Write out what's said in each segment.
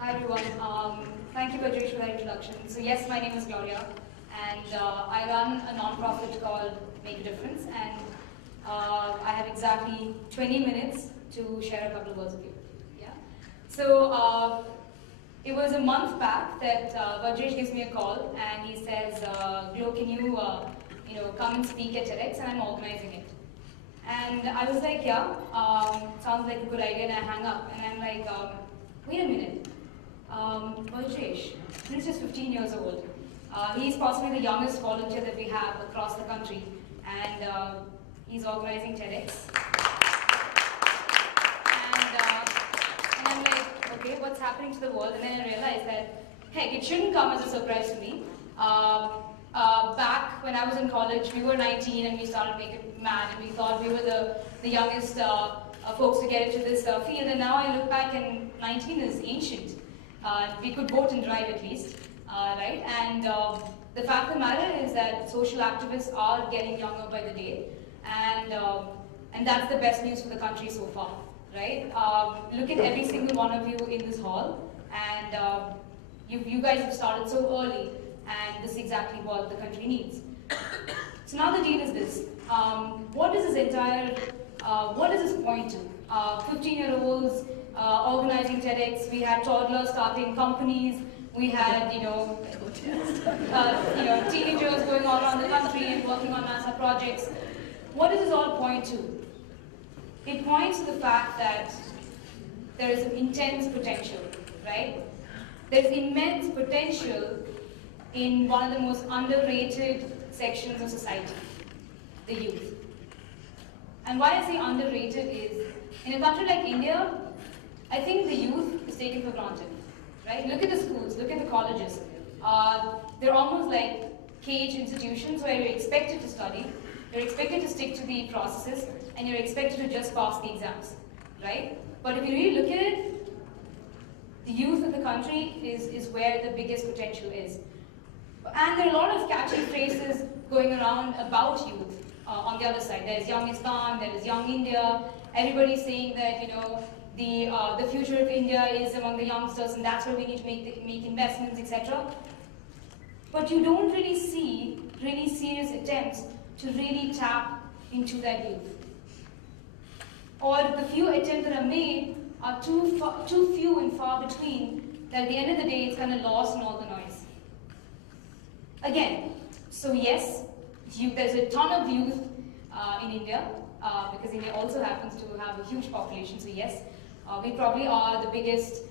Hi everyone. Thank you, Bajresh, for that introduction. So yes, my name is Gloria, and I run a non-profit called Make a Difference, and I have exactly 20 minutes to share a couple of words with you. Yeah. So it was a month back that Bajresh gives me a call, and he says, "Glo, can you come and speak at TEDx?" And I'm organizing it. And I was like, yeah, sounds like a good idea, and I hang up. And I'm like, wait a minute, Bajresh, he's just 15 years old. He's possibly the youngest volunteer that we have across the country, and he's organizing TEDx. And I'm like, okay, what's happening to the world? And then I realized that, heck, it shouldn't come as a surprise to me. Back when I was in college, we were 19 and we started making mad, and we thought we were the youngest folks to get into this field. And now I look back and 19 is ancient. We could vote and drive at least, right? And the fact of the matter is that social activists are getting younger by the day, and that's the best news for the country so far, right? Look at every single one of you in this hall, and you guys have started so early, and this is exactly what the country needs. So now the deal is this. What does this point to? 15-year-olds organizing TEDx, we had toddlers starting companies, we had, teenagers going all around the country and working on NASA projects. What does this all point to? It points to the fact that there is intense potential, right? There's immense potential in one of the most underrated sections of society, the youth. And why I say underrated is, in a country like India, I think the youth is taken for granted, right? Look at the schools, look at the colleges. They're almost like cage institutions where you're expected to study, you're expected to stick to the processes, and you're expected to just pass the exams, right? But if you really look at it, the youth of the country is where the biggest potential is. And there are a lot of catchy phrases going around about youth on the other side. There's Youngistan, there is Young India. Everybody's saying that the future of India is among the youngsters, and that's where we need to make investments, etc. But you don't really see really serious attempts to really tap into that youth. Or the few attempts that are made are too few and far between that at the end of the day it's kind of lost in all the noise. Again, so yes, there's a ton of youth in India, because India also happens to have a huge population, so yes, we probably are the biggest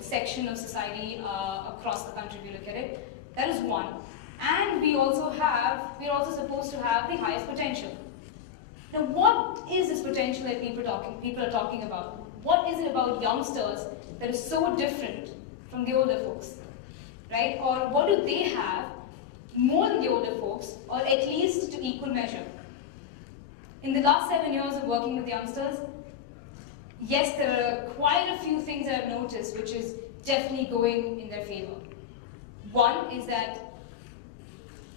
section of society across the country if you look at it. That is one. And we're also supposed to have the highest potential. Now what is this potential that people are talking about? What is it about youngsters that is so different from the older folks? Right? Or what do they have more than the older folks, or at least to equal measure? In the last 7 years of working with youngsters, yes, there are quite a few things that I've noticed which is definitely going in their favor. One is that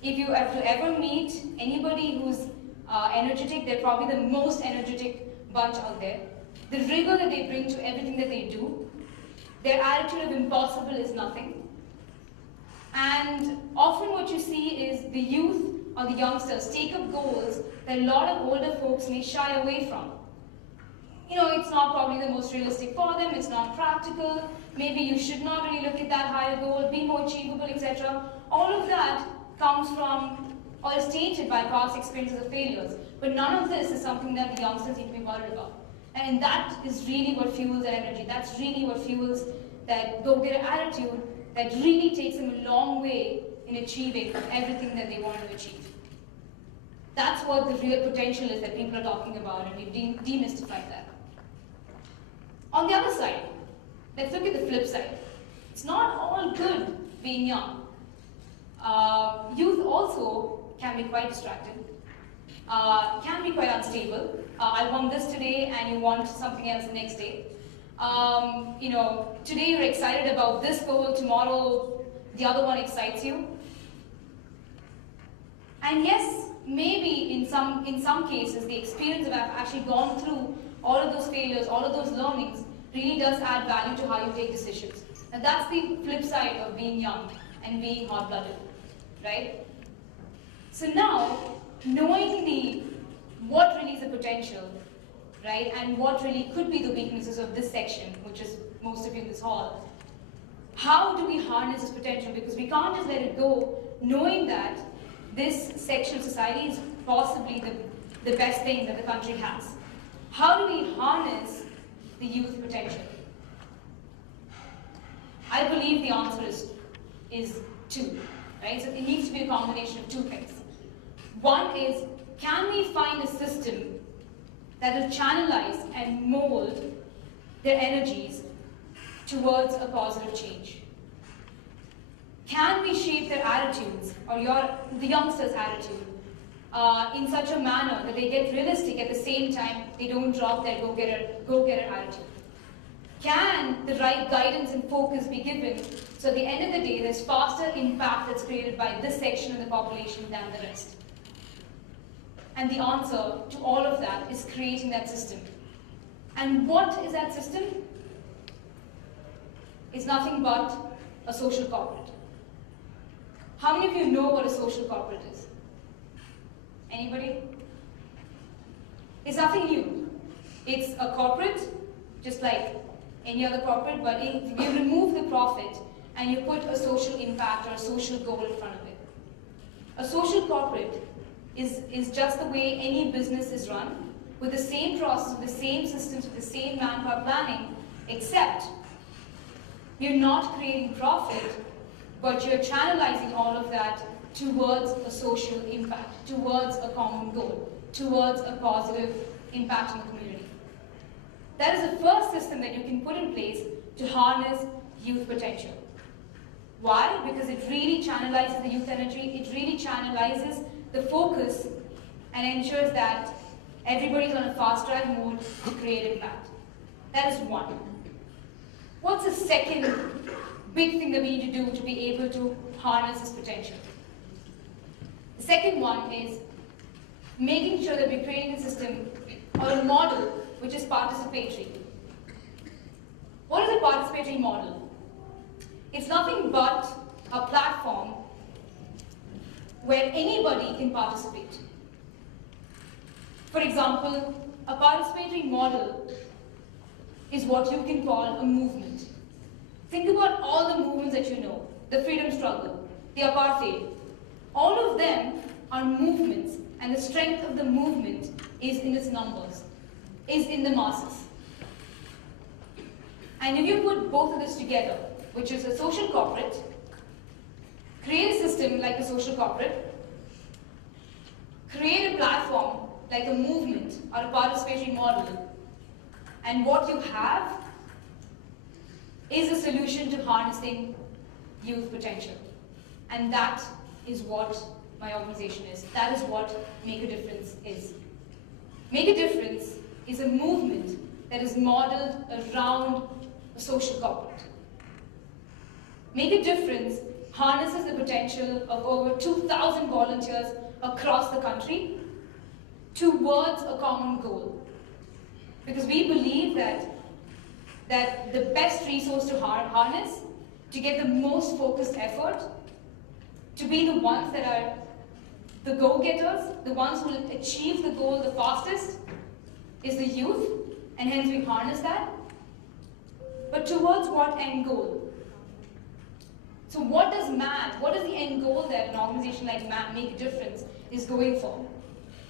if you have to ever meet anybody who's energetic, they're probably the most energetic bunch out there. The rigor that they bring to everything that they do, their attitude of impossible is nothing. And often what you see is the youth or the youngsters take up goals that a lot of older folks may shy away from. It's not probably the most realistic for them, it's not practical, maybe you should not really look at that higher goal, be more achievable, etc. All of that comes from, or is tainted by past experiences of failures. But none of this is something that the youngsters need to be worried about. And that is really what fuels their energy. That's really what fuels that go-getter attitude that really takes them a long way in achieving everything that they want to achieve. That's what the real potential is that people are talking about, and we've demystified that. On the other side, let's look at the flip side. It's not all good being young. Youth also can be quite distracted, can be quite unstable. I want this today and you want something else the next day. Today you're excited about this goal, tomorrow the other one excites you. And yes, maybe in some cases the experience of actually gone through all of those failures, all of those learnings, really does add value to how you take decisions. And that's the flip side of being young and being hot-blooded, right? So now, knowing what really is the potential, right, and what really could be the weaknesses of this section, which is most of you in this hall, how do we harness this potential? Because we can't just let it go, knowing that this section of society is possibly the best thing that the country has. How do we harness the youth potential? I believe the answer is two, right? So it needs to be a combination of two things. One is, can we find a system that will channelize and mold their energies towards a positive change? Can we shape their attitudes, or the youngsters' attitude, in such a manner that they get realistic at the same time they don't drop their go-getter attitude? Can the right guidance and focus be given so at the end of the day there's faster impact that's created by this section of the population than the rest? And the answer to all of that is creating that system. And what is that system? It's nothing but a social corporate. How many of you know what a social corporate is? Anybody? It's nothing new. It's a corporate, just like any other corporate, but you remove the profit and you put a social impact or a social goal in front of it. A social corporate is just the way any business is run, with the same process, with the same systems, with the same manpower planning, except you're not creating profit, but you're channelizing all of that towards a social impact, towards a common goal, towards a positive impact in the community. That is the first system that you can put in place to harness youth potential. Why? Because it really channelizes the youth energy, it really channelizes the focus and ensures that everybody's on a fast drive mode to create impact. That is one. What's the second big thing that we need to do to be able to harness this potential? The second one is making sure that we're creating a system or a model which is participatory. What is a participatory model? It's nothing but a platform where anybody can participate. For example, a participatory model is what you can call a movement. Think about all the movements that you know, the freedom struggle, the apartheid. All of them are movements, and the strength of the movement is in its numbers, is in the masses. And if you put both of this together, which is a social corporate, create a system like a social corporate, create a platform like a movement or a participatory model, and what you have is a solution to harnessing youth potential. And that is what my organization is. That is what Make a Difference is. Make a Difference is a movement that is modeled around a social corporate. Make a Difference harnesses the potential of over 2,000 volunteers across the country towards a common goal. Because we believe that the best resource to harness, to get the most focused effort, to be the ones that are the go-getters, the ones who will achieve the goal the fastest, is the youth, and hence we harness that. But towards what end goal? So what is the end goal that an organization like Make a Difference is going for?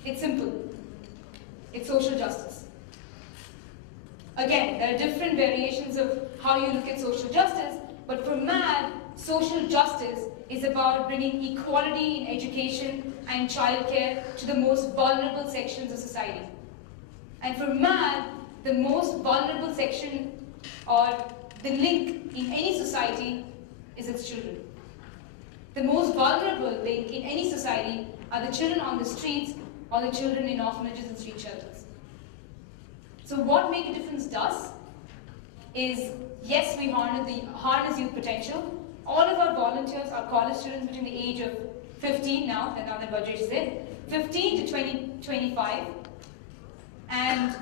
It's simple. It's social justice. Again, there are different variations of how you look at social justice, but for MAD, social justice is about bringing equality in education and childcare to the most vulnerable sections of society. And for MAD, the most vulnerable section or the link in any society is its children. The most vulnerable link in any society are the children on the streets or the children in orphanages and street shelters. So what Make a Difference does is, yes, we harness youth potential. All of our volunteers are college students between the age of 15 now that budget is in, 15 to 25. And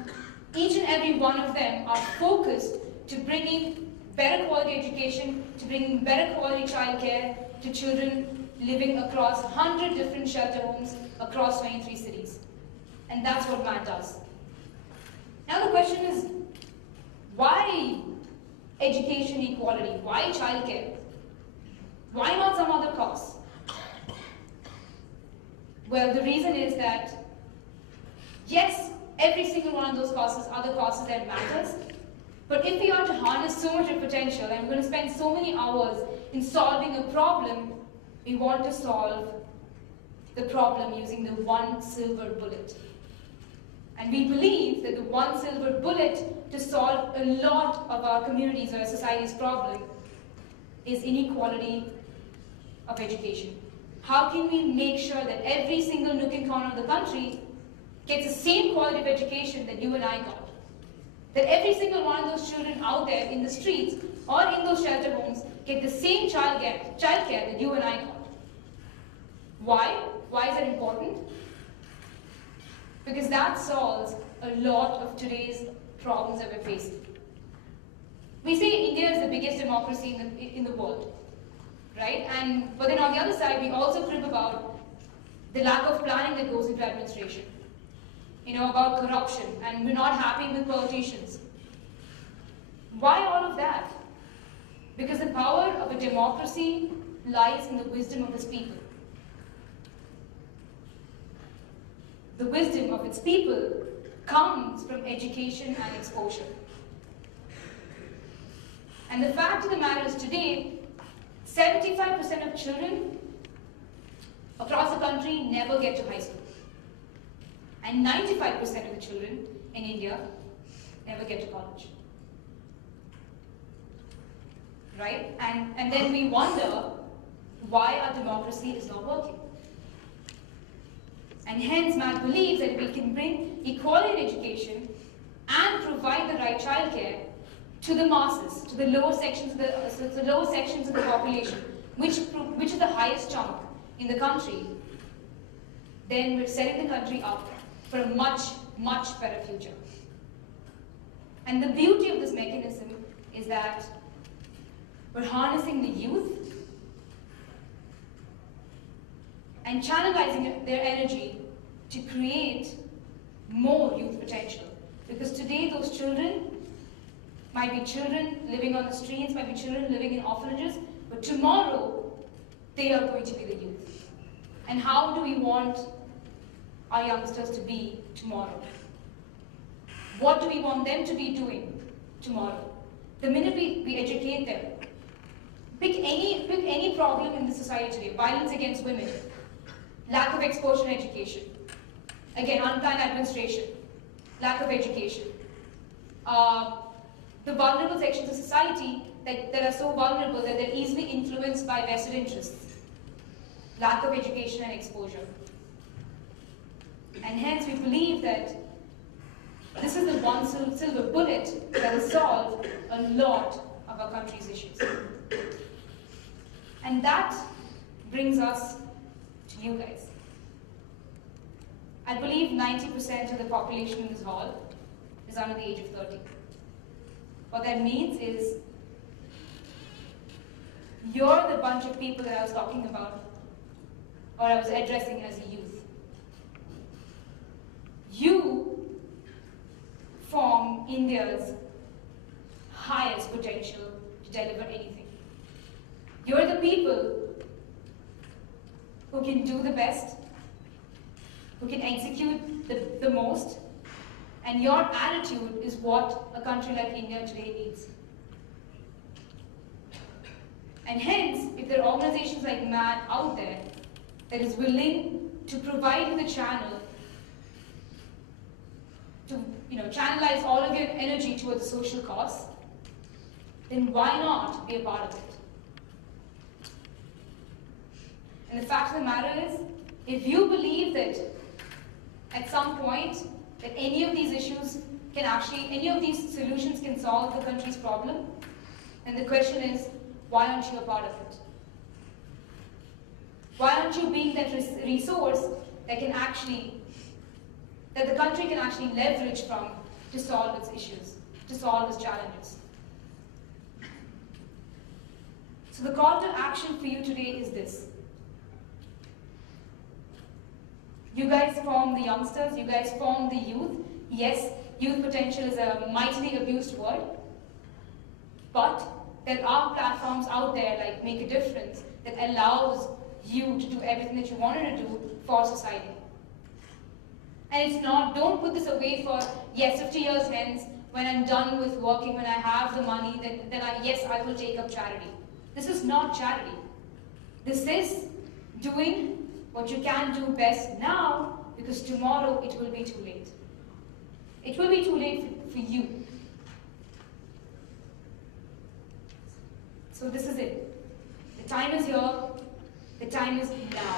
each and every one of them are focused to bringing better quality education, to bringing better quality childcare to children living across 100 different shelter homes across 23 cities. And that's what MAT does. Now the question is, why education equality? Why childcare? Why not some other cause? Well, the reason is that, yes, every single one of those causes are the causes that matters, but if we are to harness so much of potential and we're going to spend so many hours in solving a problem, we want to solve the problem using the one silver bullet. And we believe that the one silver bullet to solve a lot of our communities or our society's problem is inequality of education. How can we make sure that every single nook and corner of the country gets the same quality of education that you and I got? That every single one of those children out there in the streets or in those shelter homes get the same childcare that you and I got. Why? Why is that important? Because that solves a lot of today's problems that we're facing. We say India is the biggest democracy in the world, right? But then on the other side, we also crib about the lack of planning that goes into administration. About corruption, and we're not happy with politicians. Why all of that? Because the power of a democracy lies in the wisdom of its people. The wisdom of its people comes from education and exposure. And the fact of the matter is today, 75% of children across the country never get to high school. And 95% of the children in India never get to college. Right? And then we wonder why our democracy is not working. And hence, MAT believes that we can bring equality in education and provide the right childcare to the masses, to the lower sections of the population, which is the highest chunk in the country. Then we're setting the country up for a much, much better future. And the beauty of this mechanism is that we're harnessing the youth and channelizing their energy to create more youth potential. Because today those children might be children living on the streets, might be children living in orphanages, but tomorrow they are going to be the youth. And how do we want our youngsters to be tomorrow? What do we want them to be doing tomorrow? The minute we educate them, pick any problem in the society today: violence against women, lack of exposure in education, again, unplanned administration, lack of education, the vulnerable sections of society that are so vulnerable that they're easily influenced by vested interests, lack of education and exposure. And hence we believe that this is the one silver bullet that will solve a lot of our country's issues. And that brings us to you guys. I believe 90% of the population in this hall is under the age of 30. What that means is you're the bunch of people that I was talking about, or I was addressing as a youth. You form India's highest potential to deliver anything. You're the people who can do the best, who can execute the most, and your attitude is what a country like India today needs. And hence, if there are organizations like MAT out there that is willing to provide you the channel to channelize all of your energy towards the social cause, then why not be a part of it? And the fact of the matter is, if you believe that at some point that any of these solutions can solve the country's problem, then the question is, why aren't you a part of it? Why aren't you being that resource that the country can actually leverage from to solve its issues, to solve its challenges? So the call to action for you today is this. You guys form the youngsters, you guys form the youth. Yes, youth potential is a mightily abused word, but there are platforms out there like Make a Difference that allows you to do everything that you wanted to do for society. And it's not, don't put this away for, yes, 50 years hence, when I'm done with working, when I have the money, then I will take up charity. This is not charity. This is doing what you can do best now, because tomorrow it will be too late. It will be too late for you. So this is it. The time is here. The time is now.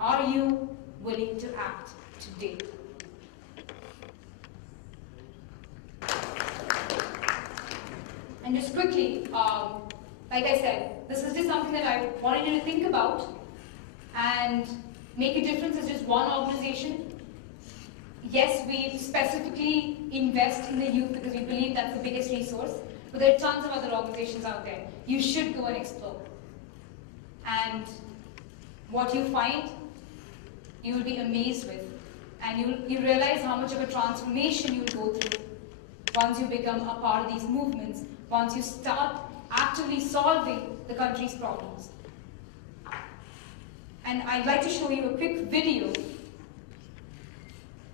Are you willing to act today? And just quickly, like I said, this is just something that I wanted you to think about. And Make a Difference is just one organization. Yes, we specifically invest in the youth because we believe that's the biggest resource. But there are tons of other organizations out there. You should go and explore. And what you find, you will be amazed with. And you realize how much of a transformation you will go through once you become a part of these movements, once you start actively solving the country's problems. And I'd like to show you a quick video.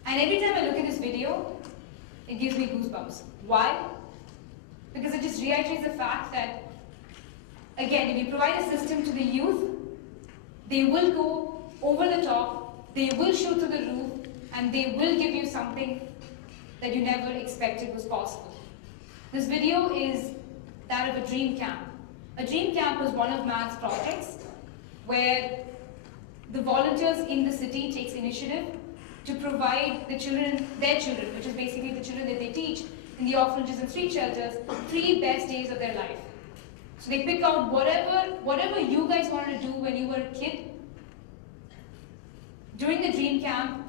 And every time I look at this video, it gives me goosebumps. Why? Because it just reiterates the fact that, again, if you provide a system to the youth, they will go over the top, they will shoot through the roof, and they will give you something that you never expected was possible. This video is that of a dream camp. A dream camp was one of MAD's projects where the volunteers in the city takes initiative to provide the children, their children, which is basically the children that they teach in the orphanages and street shelters, 3 best days of their life. So they pick out whatever you guys wanted to do when you were a kid. During the dream camp,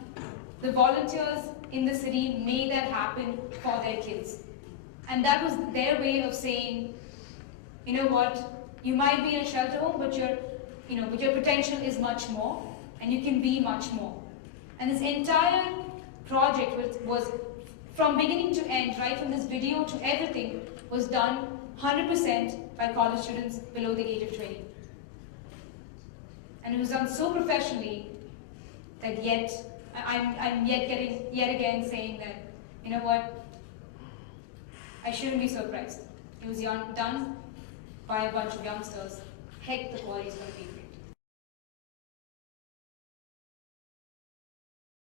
the volunteers in the city made that happen for their kids. And that was their way of saying, you know what, you might be in a shelter home, but your potential is much more, and you can be much more. And this entire project was from beginning to end, right from this video to everything, was done 100% by college students below the age of 20. And it was done so professionally that I'm yet again saying that, you know what, I shouldn't be surprised. It was done by a bunch of youngsters. Heck, the quality is going to be